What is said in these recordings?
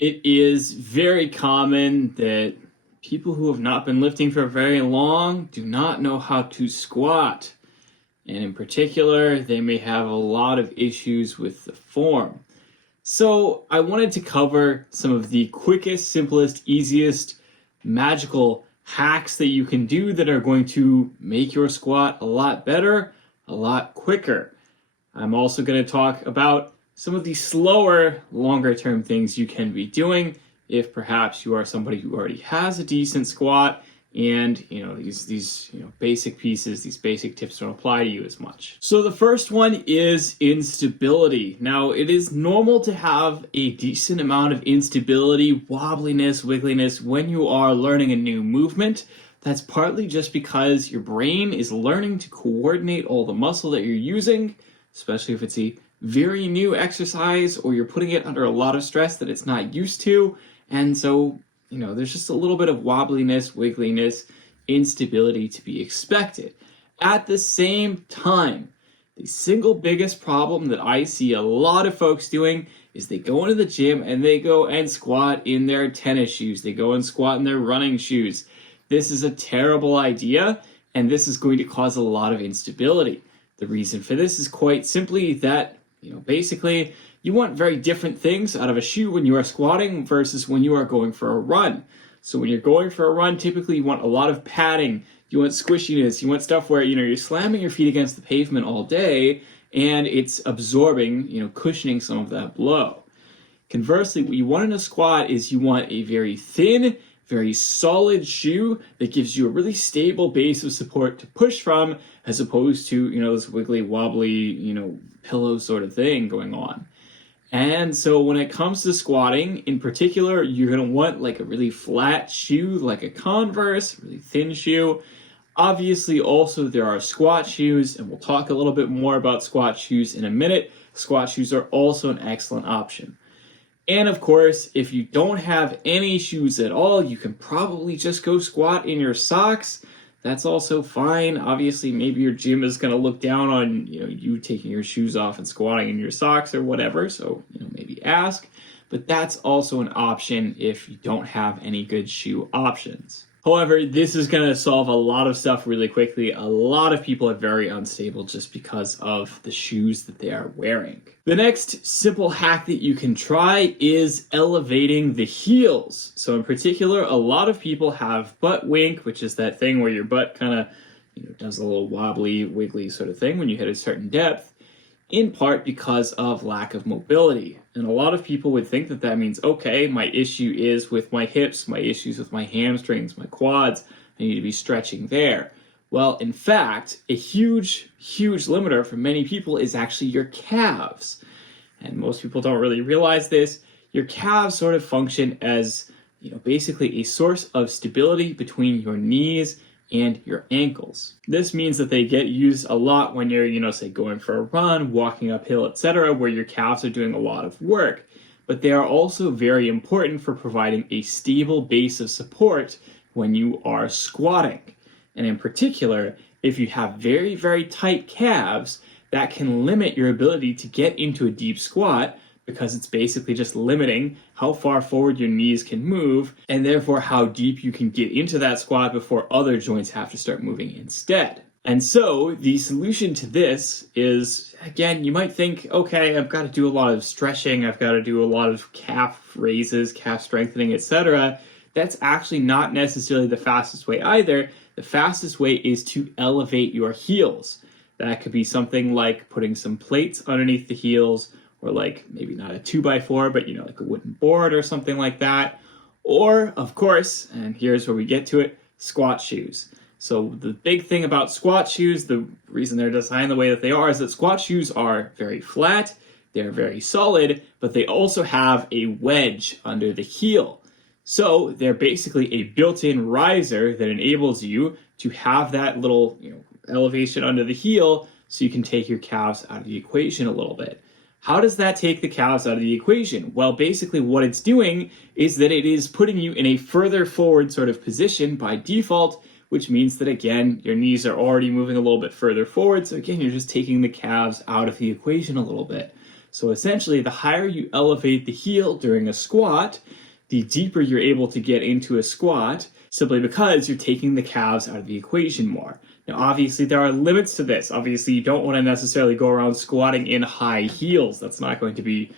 It is very common that people who have not been lifting for very long do not know how to squat. And in particular, they may have a lot of issues with the form. So I wanted to cover some of the quickest, simplest, easiest, magical hacks that you can do that are going to make your squat a lot better, a lot quicker. I'm also going to talk about some of the slower, longer term things you can be doing if perhaps you are somebody who already has a decent squat and these basic pieces, these basic tips don't apply to you as much. So the first one is instability. Now, it is normal to have a decent amount of instability, wobbliness, wiggliness when you are learning a new movement. That's partly just because your brain is learning to coordinate all the muscle that you're using, especially if it's a very new exercise or you're putting it under a lot of stress that it's not used to. And so, there's just a little bit of wobbliness, wiggliness, instability to be expected. At the same time, the single biggest problem that I see a lot of folks doing is they go into the gym and they go and squat in their tennis shoes. They go and squat in their running shoes. This is a terrible idea, and this is going to cause a lot of instability. The reason for this is quite simply that, basically, you want very different things out of a shoe when you are squatting versus when you are going for a run. So when you're going for a run, typically you want a lot of padding, you want squishiness, you want stuff where, you're slamming your feet against the pavement all day and it's absorbing, cushioning some of that blow. Conversely, what you want in a squat is you want a very thin, very solid shoe that gives you a really stable base of support to push from, as opposed to, this wiggly wobbly, pillow sort of thing going on. And so when it comes to squatting, in particular, you're going to want like a really flat shoe, like a Converse, really thin shoe. Obviously, also there are squat shoes, and we'll talk a little bit more about squat shoes in a minute. Squat shoes are also an excellent option. And of course, if you don't have any shoes at all, you can probably just go squat in your socks. That's also fine. Obviously, maybe your gym is going to look down on, you taking your shoes off and squatting in your socks or whatever. So, maybe ask. But that's also an option if you don't have any good shoe options. However, this is going to solve a lot of stuff really quickly. A lot of people are very unstable just because of the shoes that they are wearing. The next simple hack that you can try is elevating the heels. So in particular, a lot of people have butt wink, which is that thing where your butt kind of, does a little wobbly, wiggly sort of thing when you hit a certain depth, in part because of lack of mobility. And a lot of people would think that means, okay, my issue is with my hips, my issues with my hamstrings, my quads, I need to be stretching there. Well, in fact, a huge, huge limiter for many people is actually your calves. And most people don't really realize this. Your calves sort of function as, basically a source of stability between your knees and your ankles. This means that they get used a lot when you're, say going for a run, walking uphill, etc., where your calves are doing a lot of work. But they are also very important for providing a stable base of support when you are squatting. And in particular, if you have very, very tight calves, that can limit your ability to get into a deep squat, because it's basically just limiting how far forward your knees can move, and therefore how deep you can get into that squat before other joints have to start moving instead. And so the solution to this is, again, you might think, okay, I've got to do a lot of stretching, I've got to do a lot of calf raises, calf strengthening, etc. That's actually not necessarily the fastest way either. The fastest way is to elevate your heels. That could be something like putting some plates underneath the heels, or like maybe not a 2x4, but like a wooden board or something like that. Or, of course, and here's where we get to it, squat shoes. So the big thing about squat shoes, the reason they're designed the way that they are, is that squat shoes are very flat, they're very solid, but they also have a wedge under the heel. So they're basically a built-in riser that enables you to have that little elevation under the heel so you can take your calves out of the equation a little bit. How does that take the calves out of the equation? Well, basically what it's doing is that it is putting you in a further forward sort of position by default, which means that, again, your knees are already moving a little bit further forward. So again, you're just taking the calves out of the equation a little bit. So essentially, the higher you elevate the heel during a squat, the deeper you're able to get into a squat, simply because you're taking the calves out of the equation more. Now, obviously, there are limits to this. Obviously, you don't want to necessarily go around squatting in high heels. That's not going to be,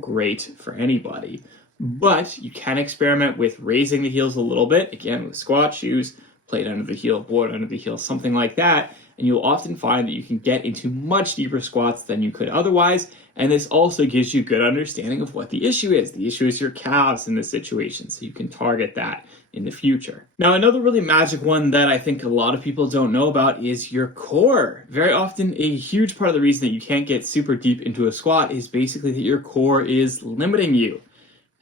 great for anybody. But you can experiment with raising the heels a little bit, again, with squat shoes, plate under the heel, board under the heel, something like that. And you'll often find that you can get into much deeper squats than you could otherwise. And this also gives you good understanding of what the issue is. The issue is your calves in this situation, so you can target that in the future. Now, another really magic one that I think a lot of people don't know about is your core. Very often, a huge part of the reason that you can't get super deep into a squat is basically that your core is limiting you.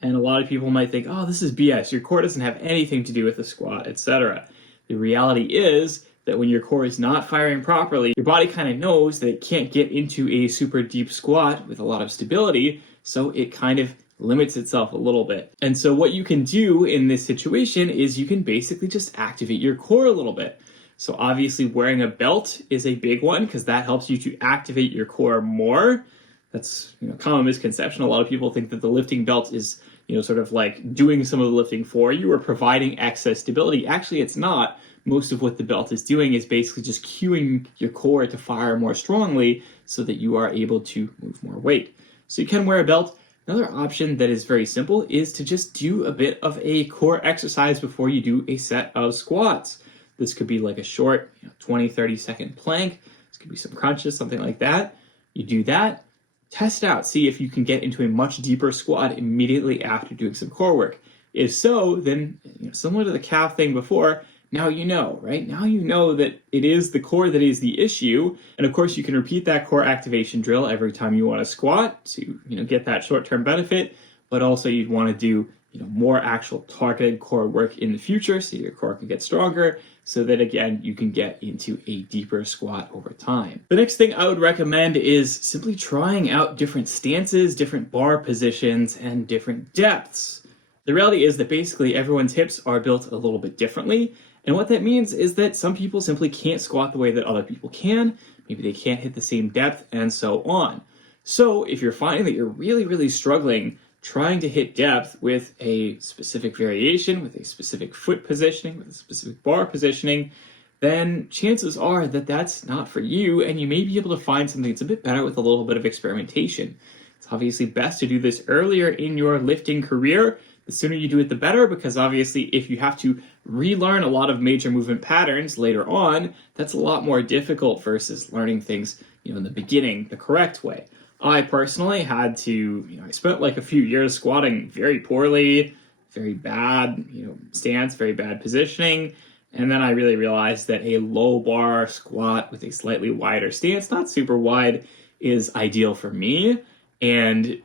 And a lot of people might think, oh, this is BS. Your core doesn't have anything to do with the squat, etc. The reality is that when your core is not firing properly, your body kind of knows that it can't get into a super deep squat with a lot of stability, so it kind of limits itself a little bit. And so what you can do in this situation is you can basically just activate your core a little bit. So obviously wearing a belt is a big one because that helps you to activate your core more. That's a common misconception. A lot of people think that the lifting belt is sort of like doing some of the lifting for you or providing excess stability. Actually, it's not. Most of what the belt is doing is basically just cueing your core to fire more strongly so that you are able to move more weight. So you can wear a belt. Another option that is very simple is to just do a bit of a core exercise before you do a set of squats. This could be like a short 20, 30-second plank. This could be some crunches, something like that. You do that. Test out, see if you can get into a much deeper squat immediately after doing some core work. If so, then similar to the calf thing before, now you know, right? Now you know that it is the core that is the issue. And of course, you can repeat that core activation drill every time you want to squat to get that short-term benefit. But also you'd want to do more actual targeted core work in the future so your core can get stronger, so that again you can get into a deeper squat over time. The next thing I would recommend is simply trying out different stances, different bar positions, and different depths. The reality is that basically everyone's hips are built a little bit differently, and what that means is that some people simply can't squat the way that other people can. Maybe they can't hit the same depth, and so on. So if you're finding that you're really struggling trying to hit depth with a specific variation, with a specific foot positioning, with a specific bar positioning, then chances are that that's not for you, and you may be able to find something that's a bit better with a little bit of experimentation. It's obviously best to do this earlier in your lifting career. The sooner you do it, the better, because obviously if you have to relearn a lot of major movement patterns later on, that's a lot more difficult versus learning things, in the beginning the correct way. I personally had to, I spent like a few years squatting very poorly, very bad, stance, very bad positioning. And then I really realized that a low bar squat with a slightly wider stance, not super wide, is ideal for me. And,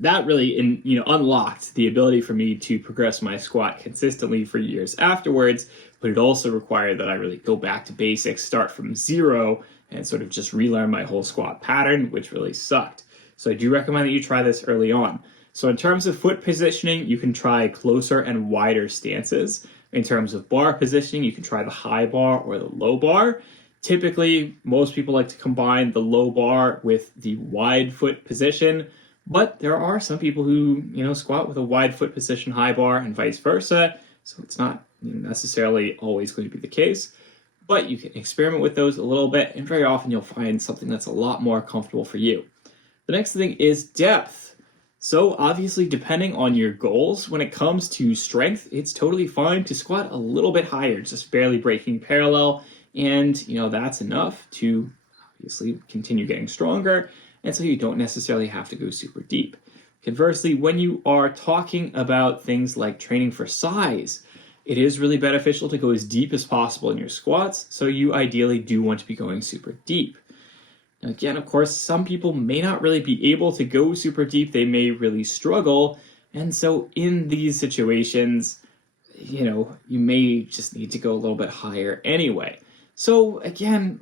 that really, unlocked the ability for me to progress my squat consistently for years afterwards. But it also required that I really go back to basics, start from zero, and sort of just relearn my whole squat pattern, which really sucked. So I do recommend that you try this early on. So in terms of foot positioning, you can try closer and wider stances. In terms of bar positioning, you can try the high bar or the low bar. Typically, most people like to combine the low bar with the wide foot position, but there are some people who, squat with a wide foot position high bar and vice versa. So it's not necessarily always going to be the case. But you can experiment with those a little bit, and very often you'll find something that's a lot more comfortable for you. The next thing is depth. So obviously, depending on your goals, when it comes to strength, it's totally fine to squat a little bit higher, just barely breaking parallel, and that's enough to obviously continue getting stronger, and so you don't necessarily have to go super deep. Conversely, when you are talking about things like training for size, it is really beneficial to go as deep as possible in your squats, so you ideally do want to be going super deep. Now again, of course, some people may not really be able to go super deep, they may really struggle, and so in these situations, you may just need to go a little bit higher anyway. So again,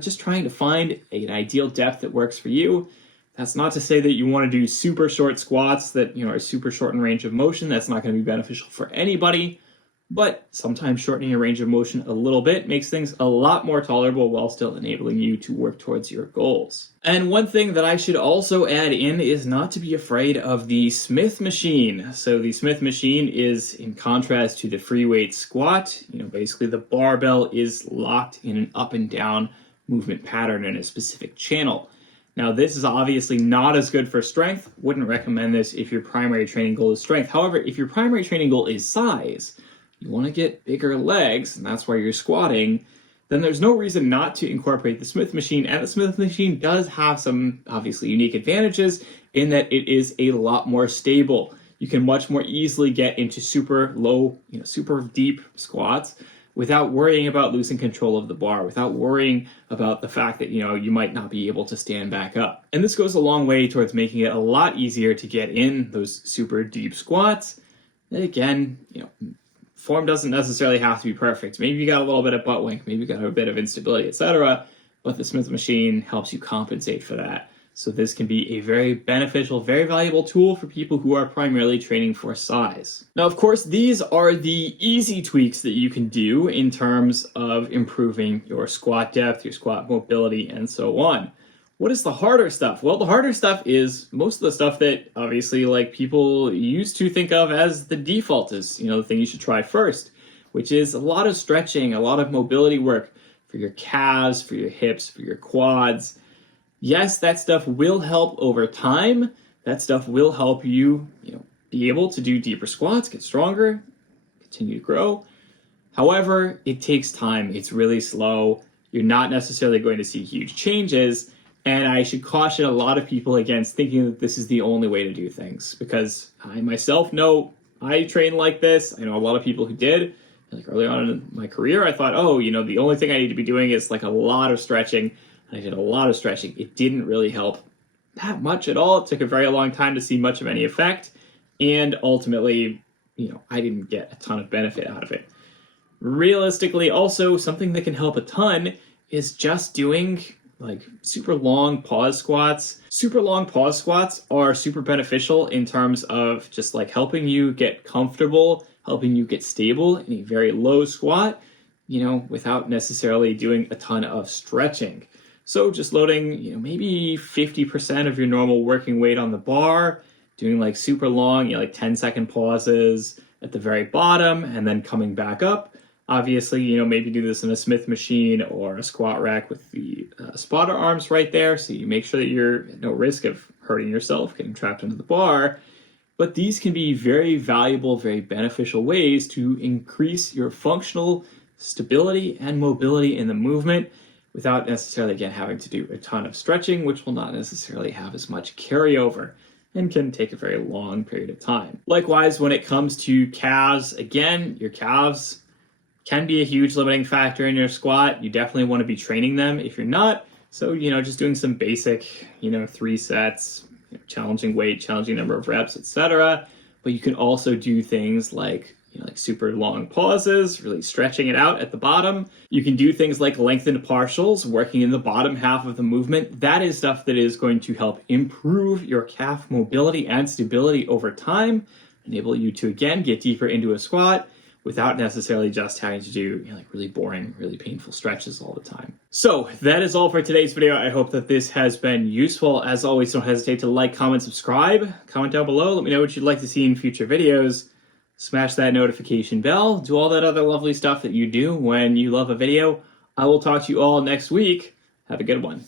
just trying to find an ideal depth that works for you. That's not to say that you want to do super short squats that, are super short in range of motion. That's not going to be beneficial for anybody. but sometimes shortening your range of motion a little bit makes things a lot more tolerable while still enabling you to work towards your goals. And one thing that I should also add in is not to be afraid of the Smith machine. So the Smith machine is in contrast to the free weight squat. Basically the barbell is locked in an up and down movement pattern in a specific channel. Now, this is obviously not as good for strength. Wouldn't recommend this if your primary training goal is strength. However, if your primary training goal is size, you want to get bigger legs, and that's why you're squatting, then there's no reason not to incorporate the Smith machine. And the Smith machine does have some obviously unique advantages in that it is a lot more stable. You can much more easily get into super low, super deep squats without worrying about losing control of the bar, without worrying about the fact that, you might not be able to stand back up. And this goes a long way towards making it a lot easier to get in those super deep squats. And again, form doesn't necessarily have to be perfect. Maybe you got a little bit of butt wink, maybe you got a bit of instability, etc. But the Smith machine helps you compensate for that. So this can be a very beneficial, very valuable tool for people who are primarily training for size. Now, of course, these are the easy tweaks that you can do in terms of improving your squat depth, your squat mobility, and so on. What is the harder stuff? Well, the harder stuff is most of the stuff that obviously people used to think of as the default is, the thing you should try first, which is a lot of stretching, a lot of mobility work for your calves, for your hips, for your quads. Yes, that stuff will help over time. That stuff will help you, be able to do deeper squats, get stronger, continue to grow. However, it takes time. It's really slow. You're not necessarily going to see huge changes. And I should caution a lot of people against thinking that this is the only way to do things, because I myself know I train like this. I know a lot of people who did. Early on in my career, I thought, the only thing I need to be doing is a lot of stretching. And I did a lot of stretching. It didn't really help that much at all. It took a very long time to see much of any effect. And ultimately, I didn't get a ton of benefit out of it. Realistically, also, something that can help a ton is just doing super long pause squats. Super long pause squats are super beneficial in terms of just helping you get comfortable, helping you get stable in a very low squat, without necessarily doing a ton of stretching. So just loading, maybe 50% of your normal working weight on the bar, doing super long, 10-second pauses at the very bottom, and then coming back up. Obviously, maybe do this in a Smith machine or a squat rack with the spotter arms right there, so you make sure that you're at no risk of hurting yourself, getting trapped into the bar. But these can be very valuable, very beneficial ways to increase your functional stability and mobility in the movement without necessarily, again, having to do a ton of stretching, which will not necessarily have as much carryover and can take a very long period of time. Likewise, when it comes to calves, again, your calves can be a huge limiting factor in your squat. You definitely want to be training them if you're not. So, just doing some basic, 3 sets, challenging weight, challenging number of reps, etc. But you can also do things like super long pauses, really stretching it out at the bottom. You can do things like lengthened partials, working in the bottom half of the movement. That is stuff that is going to help improve your calf mobility and stability over time, enable you to, again, get deeper into a squat without necessarily just having to do really boring, really painful stretches all the time. So that is all for today's video. I hope that this has been useful. As always, don't hesitate to like, comment, subscribe. Comment down below. Let me know what you'd like to see in future videos. Smash that notification bell. Do all that other lovely stuff that you do when you love a video. I will talk to you all next week. Have a good one.